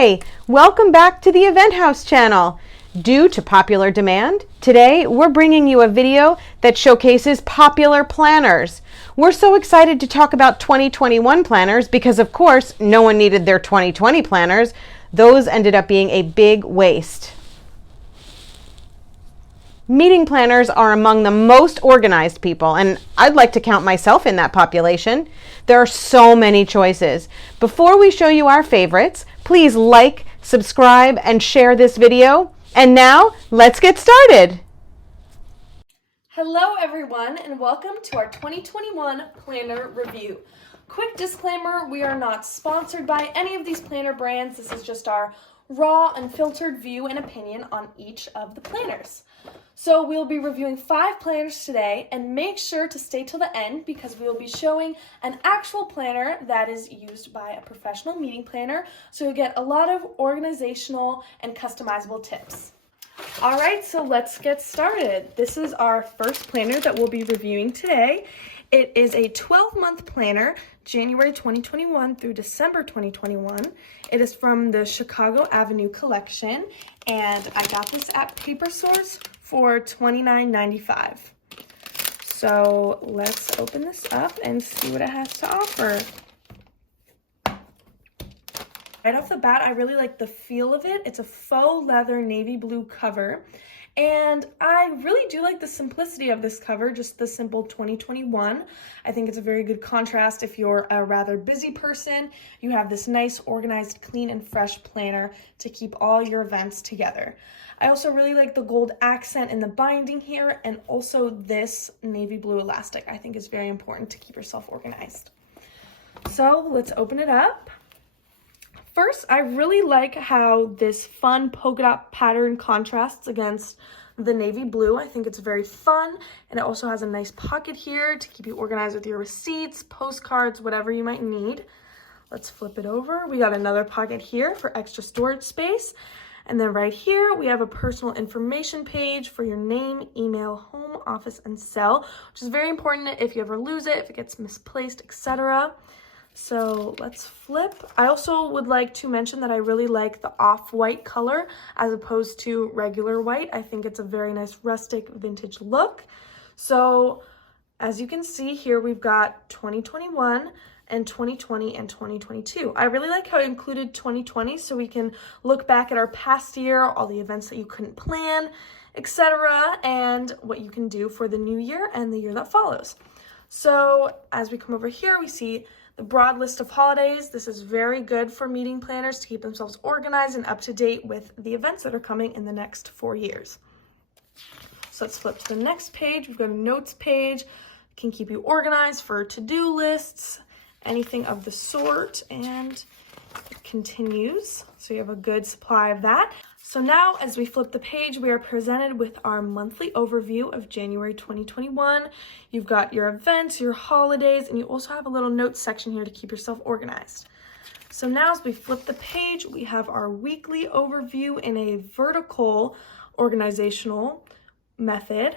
Hi, welcome back to the EventHouse channel. Due to popular demand, today we're bringing you a video that showcases popular planners. We're so excited to talk about 2021 planners because, of course, no one needed their 2020 planners. Those ended up being a big waste. Meeting planners are among the most organized people, and I'd like to count myself in that population. There are so many choices. Before we show you our favorites, please like, subscribe, and share this video. And now, let's get started. Hello everyone, and welcome to our 2021 planner review. Quick disclaimer, we are not sponsored by any of these planner brands. This is just our raw, unfiltered view and opinion on each of the planners. So we'll be reviewing 5 planners today, and make sure to stay till the end because we will be showing an actual planner that is used by a professional meeting planner, so you'll get a lot of organizational and customizable tips. All right, so let's get started. This is our first planner that we'll be reviewing today. It is a 12-month planner, January 2021 through December 2021. It is from the Chicago Avenue collection, and I got this at PaperSource for $29.95. So let's open this up and see what it has to offer. Right off the bat, I really like the feel of it. It's a faux leather navy blue cover. And I really do like the simplicity of this cover, just the simple 2021. I think it's a very good contrast if you're a rather busy person. You have this nice, organized, clean, and fresh planner to keep all your events together. I also really like the gold accent in the binding here, and also this navy blue elastic I think is very important to keep yourself organized. So let's open it up. First, I really like how this fun polka dot pattern contrasts against the navy blue. I think it's very fun, and it also has a nice pocket here to keep you organized with your receipts, postcards, whatever you might need. Let's flip it over. We got another pocket here for extra storage space. And then right here, we have a personal information page for your name, email, home, office, and cell, which is very important if you ever lose it, if it gets misplaced, etc. So let's flip. I also would like to mention that I really like the off-white color as opposed to regular white. I think it's a very nice rustic vintage look. So as you can see here, we've got 2021 and 2020 and 2022. I really like how it included 2020 so we can look back at our past year, all the events that you couldn't plan, etc., and what you can do for the new year and the year that follows. So as we come over here, we see the broad list of holidays. This is very good for meeting planners to keep themselves organized and up to date with the events that are coming in the next 4 years. So let's flip to the next page. We've got a notes page. It can keep you organized for to-do lists, anything of the sort, and it continues. So you have a good supply of that. So now as we flip the page, we are presented with our monthly overview of January 2021. You've got your events, your holidays, and you also have a little notes section here to keep yourself organized. So now as we flip the page, we have our weekly overview in a vertical organizational method.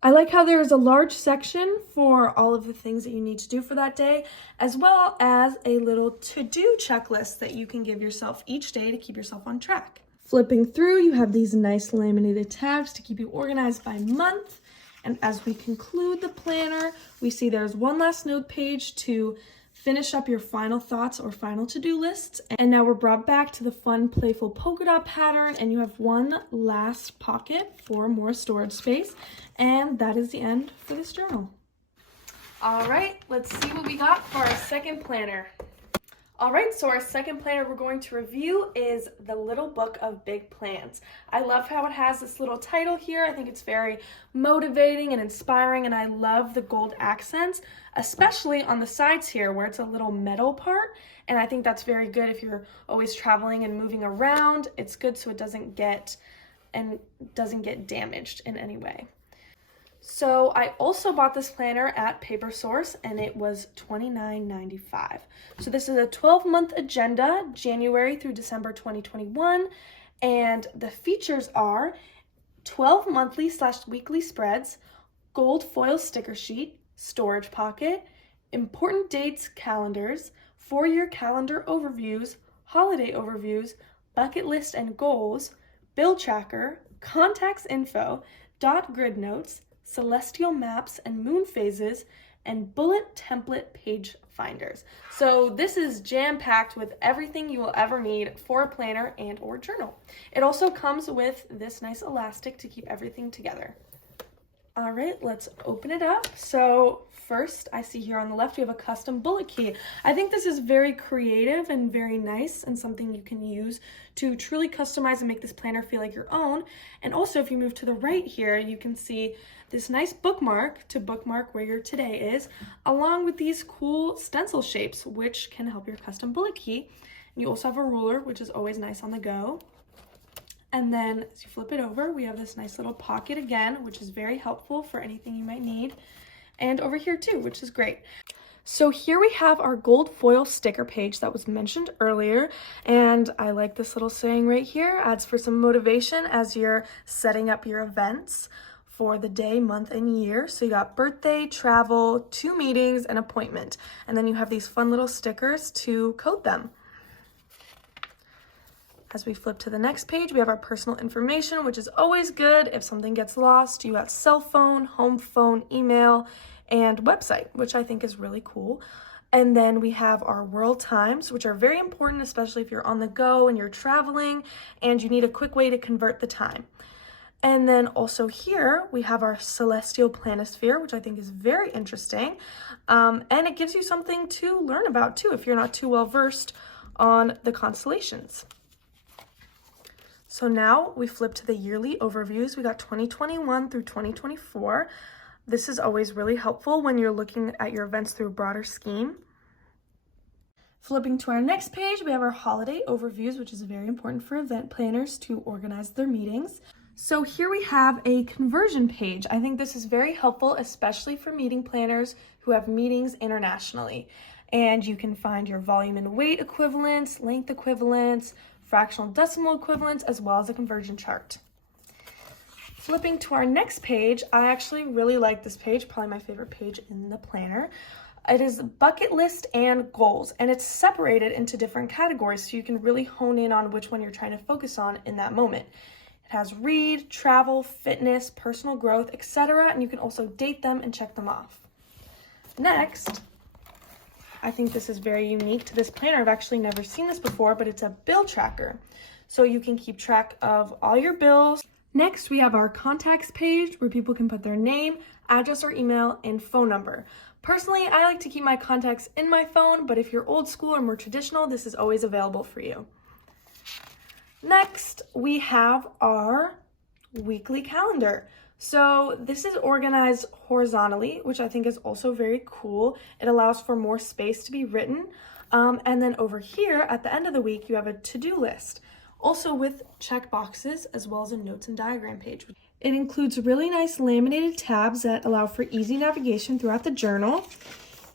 I like how there is a large section for all of the things that you need to do for that day, as well as a little to-do checklist that you can give yourself each day to keep yourself on track. Flipping through, you have these nice laminated tabs to keep you organized by month. And as we conclude the planner, we see there's one last note page to finish up your final thoughts or final to-do lists. And now we're brought back to the fun, playful polka dot pattern, and you have one last pocket for more storage space. And that is the end for this journal. All right, let's see what we got for our second planner. All right, so our second planner we're going to review is The Little Book of Big Plans. I love how it has this little title here. I think it's very motivating and inspiring, and I love the gold accents, especially on the sides here where it's a little metal part, and I think that's very good if you're always traveling and moving around. It's good so it doesn't get damaged in any way. So I also bought this planner at PaperSource, and it was $29.95. So this is a 12-month agenda, January through December 2021, and the features are 12 monthly/weekly spreads, gold foil sticker sheet, storage pocket, important dates calendars, 4-year calendar overviews, holiday overviews, bucket list and goals, bill tracker, contacts info, dot grid notes, celestial maps and moon phases, and bullet template page finders. So this is jam-packed with everything you will ever need for a planner and or journal. It also comes with this nice elastic to keep everything together. All right, let's open it up. So first, I see here on the left, we have a custom bullet key. I think this is very creative and very nice and something you can use to truly customize and make this planner feel like your own. And also, if you move to the right here, you can see this nice bookmark to bookmark where your today is, along with these cool stencil shapes, which can help your custom bullet key. And you also have a ruler, which is always nice on the go. And then as you flip it over, we have this nice little pocket again, which is very helpful for anything you might need. And over here too, which is great. So here we have our gold foil sticker page that was mentioned earlier. And I like this little saying right here, adds for some motivation as you're setting up your events for the day, month, and year. So you got birthday, travel, 2 meetings, and appointment. And then you have these fun little stickers to code them. As we flip to the next page, we have our personal information, which is always good. If something gets lost, you got cell phone, home phone, email, and website, which I think is really cool. And then we have our world times, which are very important, especially if you're on the go and you're traveling and you need a quick way to convert the time. And then also here, we have our celestial planisphere, which I think is very interesting. And it gives you something to learn about too, if you're not too well versed on the constellations. So now we flip to the yearly overviews. We got 2021 through 2024. This is always really helpful when you're looking at your events through a broader scheme. Flipping to our next page, we have our holiday overviews, which is very important for event planners to organize their meetings. So here we have a conversion page. I think this is very helpful, especially for meeting planners who have meetings internationally. And you can find your volume and weight equivalents, length equivalents, fractional decimal equivalents, as well as a conversion chart. Flipping to our next page, I actually really like this page, probably my favorite page in the planner. It is bucket list and goals, and it's separated into different categories so you can really hone in on which one you're trying to focus on in that moment. It has read, travel, fitness, personal growth, etc., and you can also date them and check them off. Next, I think this is very unique to this planner. I've actually never seen this before, but it's a bill tracker. So you can keep track of all your bills. Next, we have our contacts page where people can put their name, address or email, and phone number. Personally, I like to keep my contacts in my phone, but if you're old school or more traditional, this is always available for you. Next, we have our weekly calendar. So this is organized horizontally, which I think is also very cool. It allows for more space to be written. And then over here at the end of the week, you have a to-do list, also with check boxes as well as a notes and diagram page. It includes really nice laminated tabs that allow for easy navigation throughout the journal.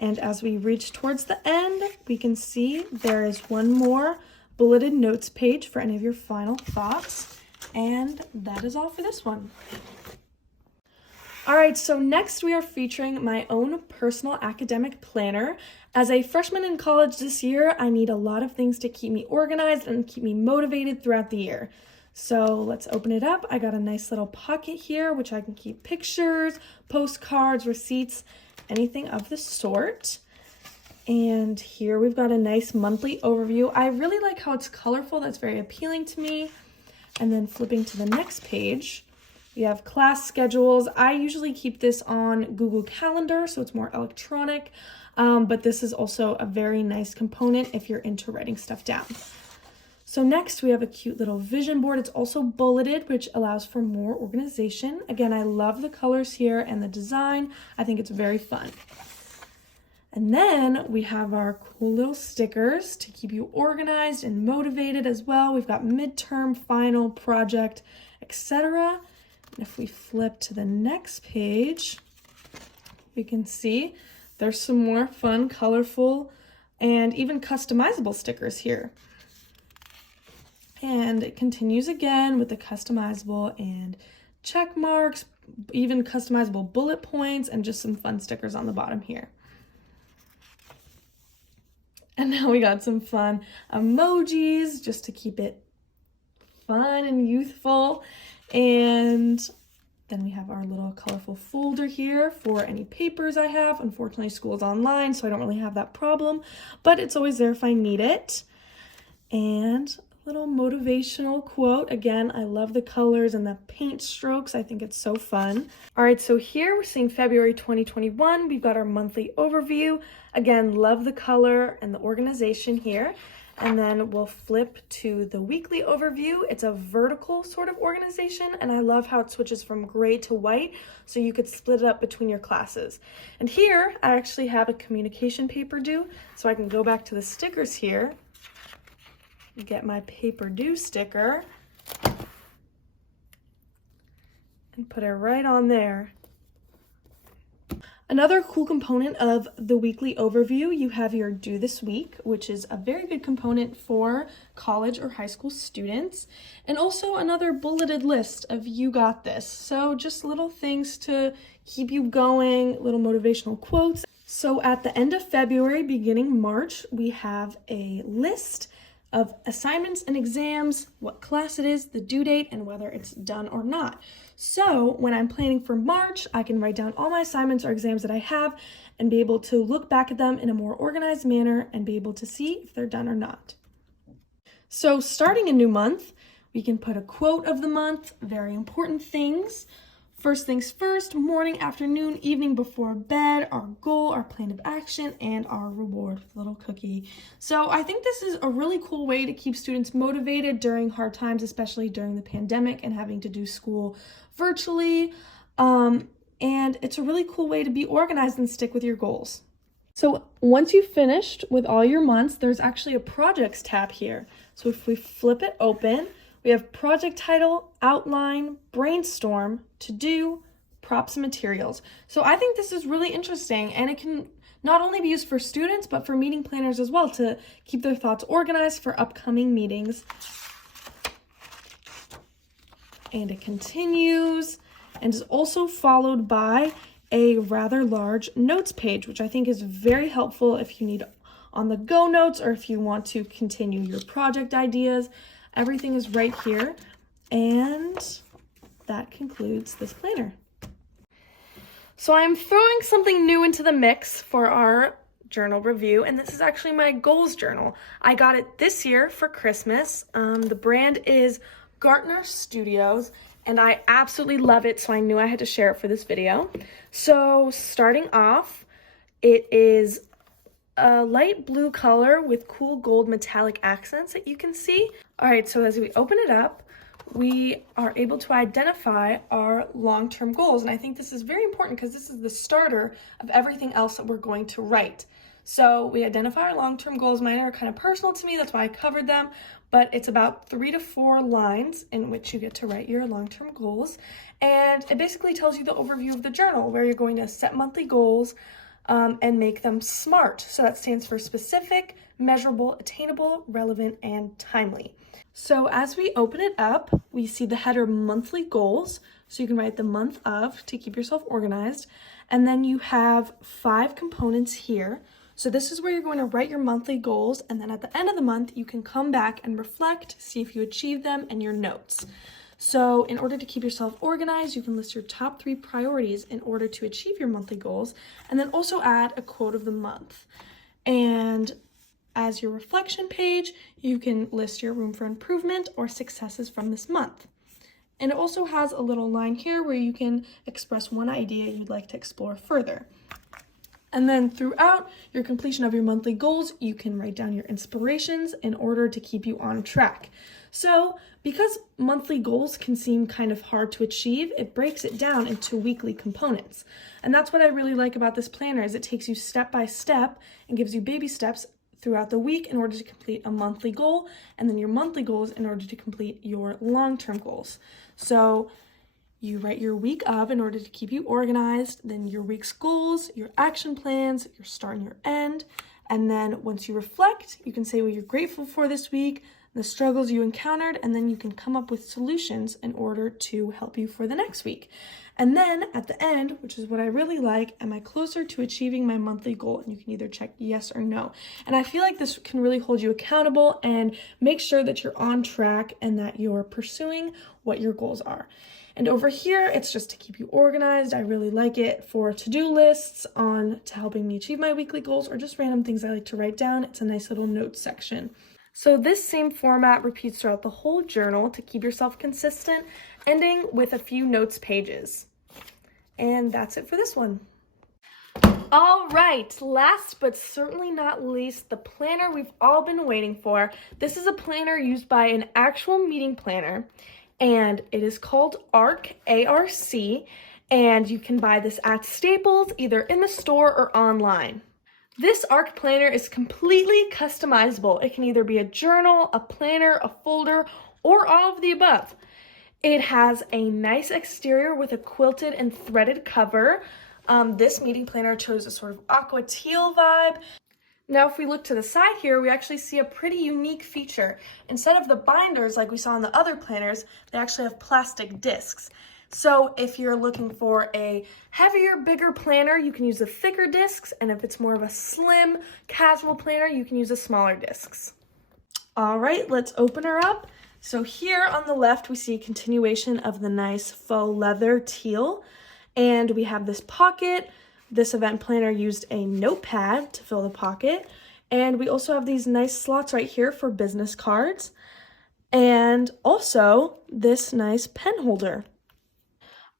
And as we reach towards the end, we can see there is one more bulleted notes page for any of your final thoughts. And that is all for this one. All right, so next we are featuring my own personal academic planner. As a freshman in college this year, I need a lot of things to keep me organized and keep me motivated throughout the year. So let's open it up. I got a nice little pocket here, which I can keep pictures, postcards, receipts, anything of the sort. And here we've got a nice monthly overview. I really like how it's colorful. That's very appealing to me. And then flipping to the next page, we have class schedules. I usually keep this on Google Calendar, so it's more electronic, but this is also a very nice component if you're into writing stuff down. So next we have a cute little vision board. It's also bulleted, which allows for more organization. Again, I love the colors here and the design. I think it's very fun. And then we have our cool little stickers to keep you organized and motivated as well. We've got midterm, final, project, etc. And if we flip to the next page, we can see there's some more fun, colorful, and even customizable stickers here. And it continues again with the customizable and check marks, even customizable bullet points, and just some fun stickers on the bottom here. And now we got some fun emojis just to keep it fun and youthful. And then we have our little colorful folder here for any papers I have. Unfortunately, school's online, so I don't really have that problem, but it's always there if I need it. And a little motivational quote. Again, I love the colors and the paint strokes. I think it's so fun. All right, so here we're seeing February 2021. We've got our monthly overview. Again, love the color and the organization here. And then we'll flip to the weekly overview. It's a vertical sort of organization, and I love how it switches from gray to white, so you could split it up between your classes. And here, I actually have a communication paper due, so I can go back to the stickers here, get my paper due sticker, and put it right on there. Another cool component of the weekly overview, you have your due this week, which is a very good component for college or high school students. And also another bulleted list of you got this. So just little things to keep you going, little motivational quotes. So at the end of February, beginning March, we have a list of assignments and exams, what class it is, the due date, and whether it's done or not. So when I'm planning for March, I can write down all my assignments or exams that I have and be able to look back at them in a more organized manner and be able to see if they're done or not. So starting a new month, we can put a quote of the month, very important things. First things first, morning, afternoon, evening before bed, our goal, our plan of action, and our reward with a little cookie. So I think this is a really cool way to keep students motivated during hard times, especially during the pandemic and having to do school virtually. And it's a really cool way to be organized and stick with your goals. So once you've finished with all your months, there's actually a projects tab here. So if we flip it open, we have project title, outline, brainstorm, to do, props and materials. So I think this is really interesting, and it can not only be used for students, but for meeting planners as well to keep their thoughts organized for upcoming meetings. And it continues and is also followed by a rather large notes page, which I think is very helpful if you need on-the-go notes or if you want to continue your project ideas. Everything is right here, and that concludes this planner. So I'm throwing something new into the mix for our journal review, and this is actually my goals journal. I got it this year for Christmas. The brand is Gartner Studios, and I absolutely love it, so I knew I had to share it for this video. So starting off, it is a light blue color with cool gold metallic accents that you can see. All right, so as we open it up, we are able to identify our long-term goals. And I think this is very important because this is the starter of everything else that we're going to write. So we identify our long-term goals. Mine are kind of personal to me, that's why I covered them, but it's about 3 to 4 lines in which you get to write your long-term goals. And it basically tells you the overview of the journal, where you're going to set monthly goals and make them SMART. So that stands for specific, measurable, attainable, relevant, and timely. So as we open it up, we see the header monthly goals. So you can write the month of to keep yourself organized. And then you have 5 components here. So this is where you're going to write your monthly goals. And then at the end of the month, you can come back and reflect, see if you achieved them, and your notes. So in order to keep yourself organized, you can list your top 3 priorities in order to achieve your monthly goals, and then also add a quote of the month. And as your reflection page, you can list your room for improvement or successes from this month. And it also has a little line here where you can express one idea you'd like to explore further. And then throughout your completion of your monthly goals, you can write down your inspirations in order to keep you on track. So because monthly goals can seem kind of hard to achieve, it breaks it down into weekly components. And that's what I really like about this planner, is it takes you step by step and gives you baby steps throughout the week in order to complete a monthly goal, and then your monthly goals in order to complete your long-term goals. So you write your week of in order to keep you organized, then your week's goals, your action plans, your start and your end. And then once you reflect, you can say what you're grateful for this week, the struggles you encountered, and then you can come up with solutions in order to help you for the next week. And then at the end, which is what I really like, am I closer to achieving my monthly goal? And you can either check yes or no. And I feel like this can really hold you accountable and make sure that you're on track and that you're pursuing what your goals are. And over here, it's just to keep you organized. I really like it for to-do lists to helping me achieve my weekly goals or just random things I like to write down. It's a nice little notes section. So this same format repeats throughout the whole journal to keep yourself consistent, ending with a few notes pages. And that's it for this one. All right, last but certainly not least, the planner we've all been waiting for. This is a planner used by an actual meeting planner, and it is called Ark, A-R-C, and you can buy this at Staples, either in the store or online. This Ark Planner is completely customizable. It can either be a journal, a planner, a folder, or all of the above. It has a nice exterior with a quilted and threaded cover. This meeting planner chose a sort of aqua teal vibe. Now, if we look to the side here, we actually see a pretty unique feature. Instead of the binders like we saw in the other planners, they actually have plastic discs. So if you're looking for a heavier, bigger planner, you can use the thicker discs. And if it's more of a slim, casual planner, you can use the smaller discs. All right, let's open her up. So here on the left, we see a continuation of the nice faux leather teal. And we have this pocket. This event planner used a notepad to fill the pocket. And we also have these nice slots right here for business cards. And also this nice pen holder.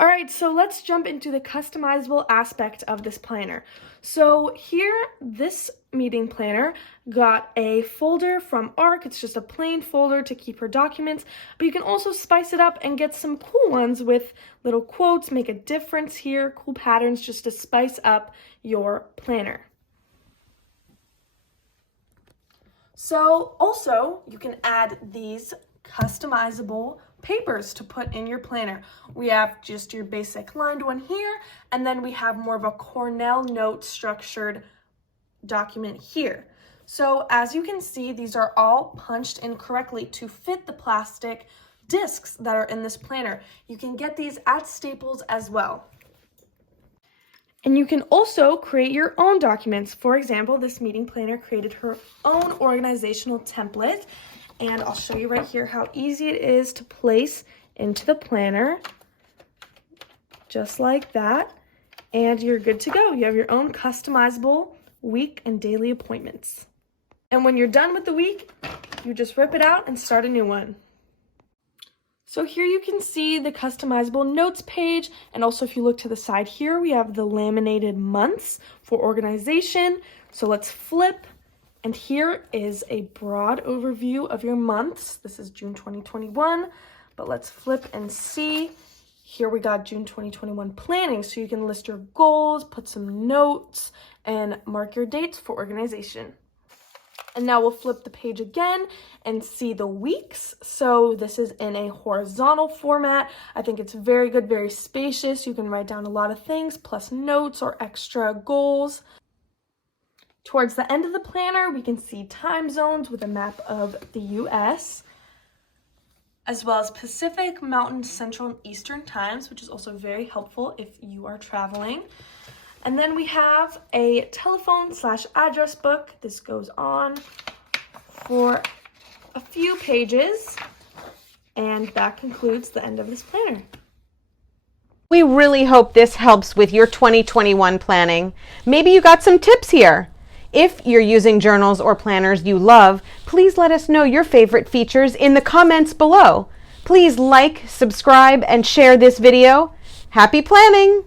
All right, so let's jump into the customizable aspect of this planner. So here, this meeting planner got a folder from Ark. It's just a plain folder to keep her documents, but you can also spice it up and get some cool ones with little quotes, make a difference here, cool patterns just to spice up your planner. So also, you can add these customizable papers to put in your planner. We have just your basic lined one here, and then we have more of a Cornell note structured document here. So as you can see, these are all punched in correctly to fit the plastic discs that are in this planner. You can get these at Staples as well. And you can also create your own documents. For example, this meeting planner created her own organizational template. And I'll show you right here how easy it is to place into the planner, just like that. And you're good to go. You have your own customizable week and daily appointments. And when you're done with the week, you just rip it out and start a new one. So here you can see the customizable notes page. And also if you look to the side here, we have the laminated months for organization. So let's flip. And here is a broad overview of your months. This is June 2021, but let's flip and see. Here we got June 2021 planning, so you can list your goals, put some notes, and mark your dates for organization. And now we'll flip the page again and see the weeks. So this is in a horizontal format. I think it's very good, very spacious. You can write down a lot of things, plus notes or extra goals. Towards the end of the planner, we can see time zones with a map of the US, as well as Pacific, Mountain, Central, and Eastern times, which is also very helpful if you are traveling. And then we have a telephone/address book. This goes on for a few pages, and that concludes the end of this planner. We really hope this helps with your 2021 planning. Maybe you got some tips here. If you're using journals or planners you love, please let us know your favorite features in the comments below. Please like, subscribe, and share this video. Happy planning!